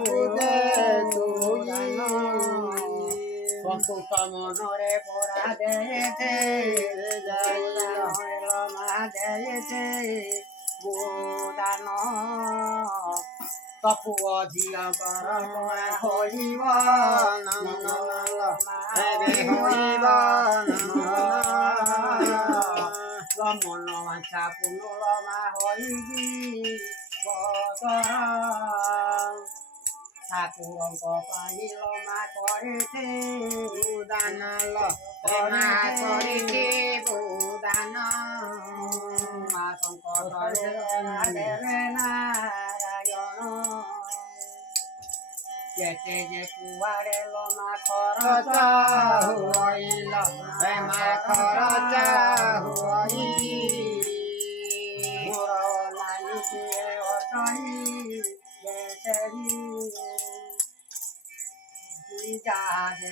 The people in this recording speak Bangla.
বুঝে তুই কত মনরে পড়া দেতে যাইল মা দেতে বুদান তপু অধিয়া কর হইব হইব মন মাছা পুনরমা হইবি ঠাকুরঙ্ক পাইল মা করেছে বুদান মা করেছে বুদান মা শঙ্কর দেবে নারায়ণ যেতে যে কুয়ারে মা খরচ হইল মা খরচ হই মোর নাইকে অটই যেতে